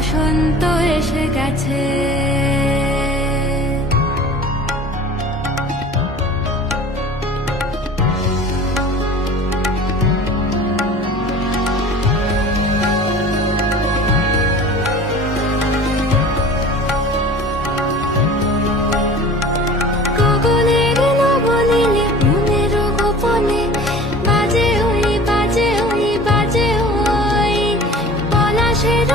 বসন্ত এসে গেছে। গগনের নবনীলে মনের গোপনে বাজে ওই বাজে ওই বাজে ওই পলাশের